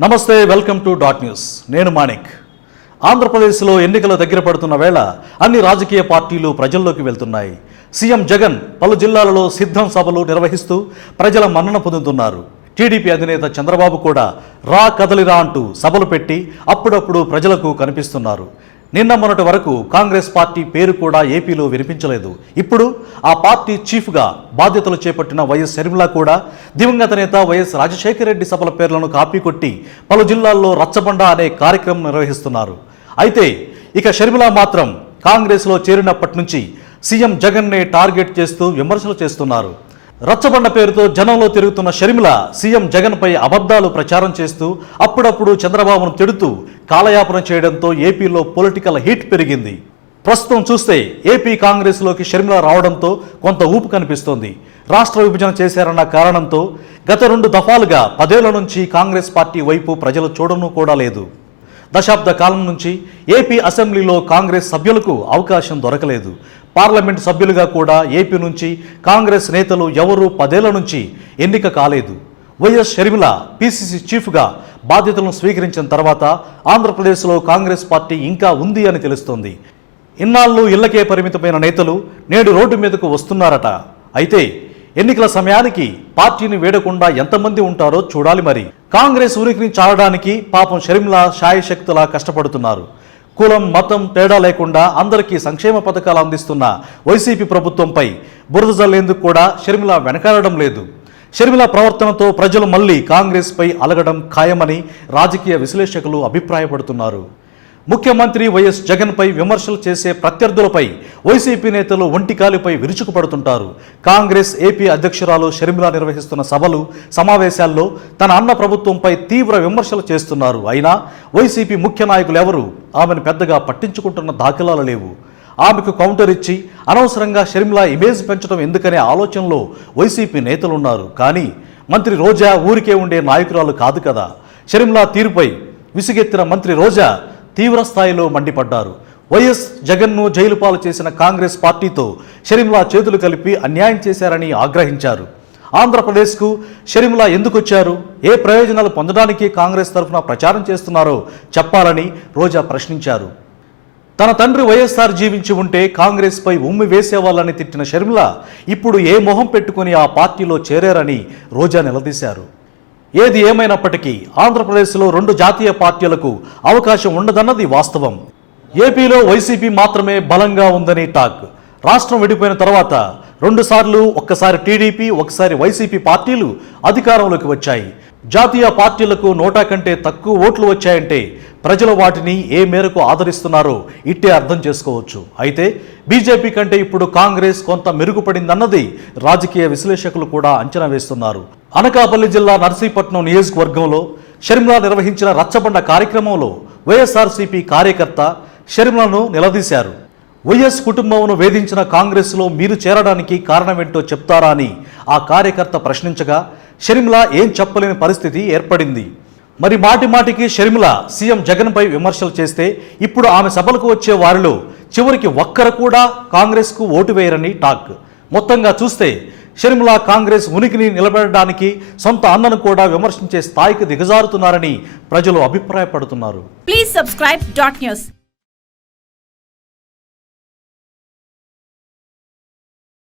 నమస్తే welcome to dot news. నేను మాణిక్. ఆంధ్రప్రదేశ్లో ఎన్నికల దగ్గర పడుతున్న వేళ అన్ని రాజకీయ పార్టీలు ప్రజల్లోకి వెళ్తున్నాయి. సీఎం జగన్ పలు జిల్లాలలో సిద్ధం సభలు నిర్వహిస్తూ ప్రజల మన్నన పొందుతున్నారు. టీడీపీ అధినేత చంద్రబాబు కూడా రా కదలిరా అంటూ సభలు పెట్టి అప్పుడప్పుడు ప్రజలకు కనిపిస్తున్నారు. నిన్న మొన్నటి వరకు కాంగ్రెస్ పార్టీ పేరు కూడా ఏపీలో వినిపించలేదు. ఇప్పుడు ఆ పార్టీ చీఫ్గా బాధ్యతలు చేపట్టిన వైఎస్ షర్మిల కూడా దివంగత నేత వైఎస్ రాజశేఖర రెడ్డి సభల పేర్లను కాపీ కొట్టి పలు జిల్లాల్లో రచ్చబండ అనే కార్యక్రమం నిర్వహిస్తున్నారు. అయితే ఇక షర్మిల మాత్రం కాంగ్రెస్లో చేరినప్పటి నుంచి సీఎం జగన్నే టార్గెట్ చేస్తూ విమర్శలు చేస్తున్నారు. రచ్చబండ పేరుతో జనంలో తిరుగుతున్న షర్మిల సీఎం జగన్పై అబద్ధాలు ప్రచారం చేస్తూ అప్పుడప్పుడు చంద్రబాబును తిడుతూ కాలయాపన చేయడంతో ఏపీలో పొలిటికల్ హీట్ పెరిగింది. ప్రస్తుతం చూస్తే ఏపీ కాంగ్రెస్లోకి షర్మిల రావడంతో కొంత ఊపు కనిపిస్తోంది. రాష్ట్ర విభజన చేశారన్న కారణంతో గత రెండు దఫాలుగా పదేళ్ళ నుంచి కాంగ్రెస్ పార్టీ వైపు ప్రజలు చూడను కూడా లేదు. దశాబ్ద కాలం నుంచి ఏపీ అసెంబ్లీలో కాంగ్రెస్ సభ్యులకు అవకాశం దొరకలేదు. పార్లమెంట్ సభ్యులుగా కూడా ఏపీ నుంచి కాంగ్రెస్ నేతలు ఎవరూ పదేళ్ళ నుంచి ఎన్నిక కాలేదు. వైఎస్ షర్మిల పిసిసి చీఫ్గా బాధ్యతలను స్వీకరించిన తర్వాత ఆంధ్రప్రదేశ్లో కాంగ్రెస్ పార్టీ ఇంకా ఉంది అని తెలుస్తోంది. ఇన్నాళ్ళు ఇళ్ళకే పరిమితమైన నేతలు నేడు రోడ్డు మీదకు వస్తున్నారట. అయితే ఎన్నికల సమయానికి పార్టీని వేడకుండా ఎంతమంది ఉంటారో చూడాలి మరి. కాంగ్రెస్ ఉరికిని చాలడానికి పాపం షర్మిలా శాయశక్తులా కష్టపడుతున్నారు. కులం మతం తేడా లేకుండా అందరికీ సంక్షేమ పథకాలు అందిస్తున్న వైసీపీ ప్రభుత్వంపై బురద జల్లేందుకు కూడా షర్మిల వెనకాడడం లేదు. షర్మిల ప్రవర్తనతో ప్రజలు మళ్ళీ కాంగ్రెస్పై అలగడం ఖాయమని రాజకీయ విశ్లేషకులు అభిప్రాయపడుతున్నారు. ముఖ్యమంత్రి వైఎస్ జగన్పై విమర్శలు చేసే ప్రత్యర్థులపై వైసీపీ నేతలు ఒంటికాలిపై విరుచుకుపడుతుంటారు. కాంగ్రెస్ ఏపీ అధ్యక్షురాలు షర్మిల నిర్వహిస్తున్న సభలు సమావేశాల్లో తన అన్న ప్రభుత్వంపై తీవ్ర విమర్శలు చేస్తున్నారు. అయినా వైసీపీ ముఖ్య నాయకులు ఎవరు? ఆమెను పెద్దగా పట్టించుకుంటున్న దాఖలాలు లేవు. ఆమెకు కౌంటర్ ఇచ్చి అనవసరంగా షర్మిల ఇమేజ్ పెంచడం ఎందుకనే ఆలోచనలో వైసీపీ నేతలున్నారు. కానీ మంత్రి రోజా ఊరికే ఉండే నాయకురాలు కాదు కదా. షర్మిల తీరుపై విసిగెత్తిన మంత్రి రోజా తీవ్రస్థాయిలో మండిపడ్డారు. వైఎస్ జగన్ను జైలు పాలు చేసిన కాంగ్రెస్ పార్టీతో షర్మిల చేతులు కలిపి అన్యాయం చేశారని ఆగ్రహించారు. ఆంధ్రప్రదేశ్కు షర్మిల ఎందుకు వచ్చారు ఏ ప్రయోజనాలు పొందడానికి కాంగ్రెస్ తరఫున ప్రచారం చేస్తున్నారో చెప్పాలని రోజా ప్రశ్నించారు. తన తండ్రి వైఎస్ఆర్ జీవించి ఉంటే కాంగ్రెస్పై ఉమ్మి వేసేవాళ్ళని తిట్టిన షర్మిల ఇప్పుడు ఏ మొహం పెట్టుకుని ఆ పార్టీలో చేరారని రోజా నిలదీశారు. ఏది ఏమైనప్పటికీ ఆంధ్రప్రదేశ్లో రెండు జాతీయ పార్టీలకు అవకాశం ఉండదన్నది వాస్తవం. ఏపీలో వైసీపీ మాత్రమే బలంగా ఉందని టాక్. రాష్ట్రం విడిపోయిన తర్వాత రెండుసార్లు ఒక్కసారి టీడీపీ ఒకసారి వైసీపీ పార్టీలు అధికారంలోకి వచ్చాయి. జాతీయ పార్టీలకు నోటా కంటే తక్కువ ఓట్లు వచ్చాయంటే ప్రజలు వాటిని ఏ మేరకు ఆదరిస్తున్నారో ఇట్టే అర్థం చేసుకోవచ్చు. అయితే బీజేపీ కంటే ఇప్పుడు కాంగ్రెస్ కొంత మెరుగుపడిందన్నది రాజకీయ విశ్లేషకులు కూడా అంచనా వేస్తున్నారు. అనకాపల్లి జిల్లా నర్సీపట్నం నియోజకవర్గంలో షర్మిల నిర్వహించిన రచ్చబండ కార్యక్రమంలో వైఎస్ఆర్సీపీ కార్యకర్త షర్మిలను నిలదీశారు. వైఎస్ కుటుంబంను వేధించిన కాంగ్రెస్లో మీరు చేరడానికి కారణమేంటో చెప్తారా అని ఆ కార్యకర్త ప్రశ్నించగా షర్మిల ఏం చెప్పలేని పరిస్థితి ఏర్పడింది. మరి మాటి మాటికి షర్మిల సీఎం జగన్పై విమర్శలు చేస్తే ఇప్పుడు ఆమె సభలకు వచ్చే వారిలో చివరికి ఒక్కరు కూడా కాంగ్రెస్కు ఓటు వేయరని టాక్. మొత్తంగా చూస్తే షర్మిల కాంగ్రెస్ ఉనికిని నిలబెట్టడానికి సొంత అన్నను కూడా విమర్శించే స్థాయికి దిగజారుతున్నారని ప్రజలు అభిప్రాయపడుతున్నారు. ప్లీజ్.